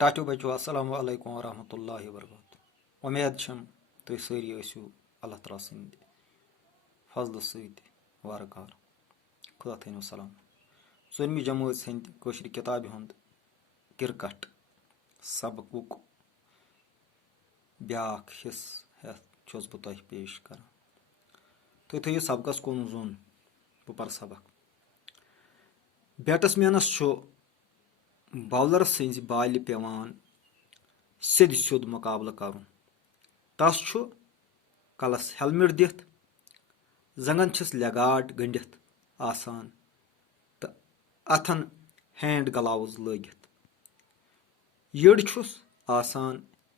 टाटो बचो अस्सलाम वालेकुम वरहमतुल्लाहि वबरकातुहू। उम्मीद छम तुम सारी ٲسِو अल्लाह ताला सٕنٛدِ फजलہٕ सۭتۍ वारٕکار खुदा थٲینو सلام। ژوٗرمہِ جمٲژ ہٕنٛدِ کٲشِر کِتابہِ ہُنٛد کِرکٹ سبقُک بیٛاکھ حصہٕ ہٮ۪تھ چھُس بہٕ تۄہہِ پیش کران۔ تُہۍ تھٲیِو سبقس کُن زوٚن، بہٕ پرٕ سبق۔ بیٹسمینس چھُ باولر سٕنٛزِ بالہِ پیوان سیٚد سیوٚد مُقابلہٕ کرُن۔ تس چھُ کلس ہیلمٹ دِتھ، زنگن چھِس لیگاڈ گٔنڈِتھ آسان تہٕ اتھن ہینڈ گلاوز لٲگِتھ۔ یٔڈ چھُس آسان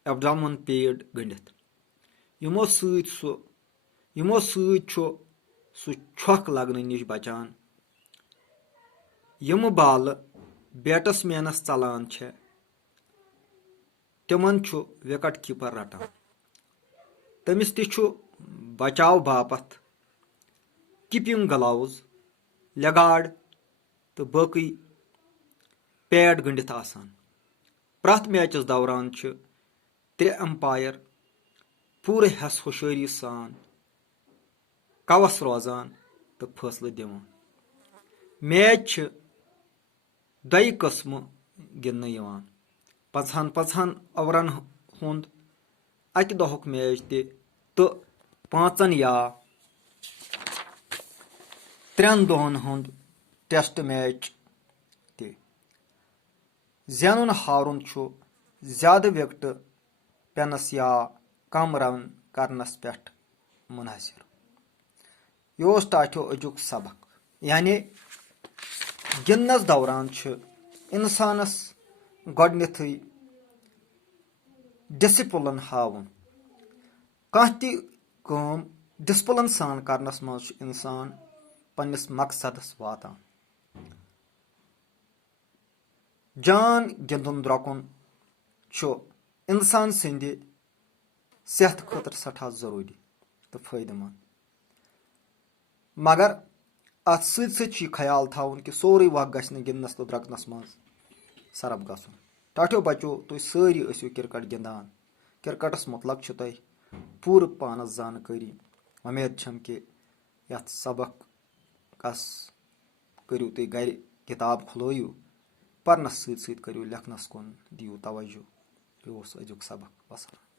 ایبڈامن پیڈ گٔنڈِتھ۔ یِمو سۭتۍ چھُ سُہ چھۄکھ لگنہٕ نِش بچان۔ یِمہٕ بالہٕ بیٹسمینس ژلان چھےٚ تِمن چھُ وِکٹ کیپر رٹان۔ تٔمِس تہِ چھُ بچاو باپتھ کیپنگ گلاوز، لیگاڈ تہٕ باقٕے پیڈ گٔنڈِتھ آسان۔ پرٛٮ۪تھ میچس دوران چھِ 3 امپایر پوٗرٕ ہٮ۪س ہوشیٲری سان کوس روزان تہٕ فٲصلہٕ دِوان۔ میچ چھِ 2 قٕسمہٕ گِنٛدنہٕ یِوان، 50 اورن ہُنٛد اکہِ دۄہُک میچ تہِ تہٕ 5 یا 3 دۄہن ہُنٛد ٹیسٹ میچ تہِ۔ زینُن ہارُن چھُ زیادٕ وِکٹہٕ پینس یا کم رن کرنس پٮ۪ٹھ منحصر۔ یہِ اوس ٹاٹھیو أزیُک سبق، یعنی گِنٛدنس دوران چھُ انسانس گۄڈنیتھٕے ڈسپلن ہاوُن۔ کانٛہہ تہِ کٲم ڈسپلن سان کرنس منٛز چھُ انسان پننس مقصدس واتان۔ جان گِنٛدُن درٛۄکُن چھُ انسان سٕنٛدِ صحتہٕ خٲطرٕ سٮ۪ٹھاہ ضروٗری تہٕ فٲیدٕ منٛد، مگر اتھ سۭتۍ سۭتۍ چھُ یہِ خیال تھاوُن کہِ سورُے وق گژھِ نہٕ گِنٛدنس تہٕ درٛۄکنس منٛز صرف گژھُن۔ ٹاٹھیو بچو، تُہۍ سٲری ٲسِو کرکٹ گِنٛدان، کرکٹس متعلق چھِ تۄہہِ پوٗرٕ پانس زانکٲری۔ اُمید چھم کہِ یتھ سبقس کٔرِو تُہۍ گرِ کِتاب کھُلٲیِو، پرنس سۭتۍ سۭتۍ کٔرِو لیکھنس کُن دِیِو توجہ۔ یہِ اوس أزیُک سبق۔ وسلام۔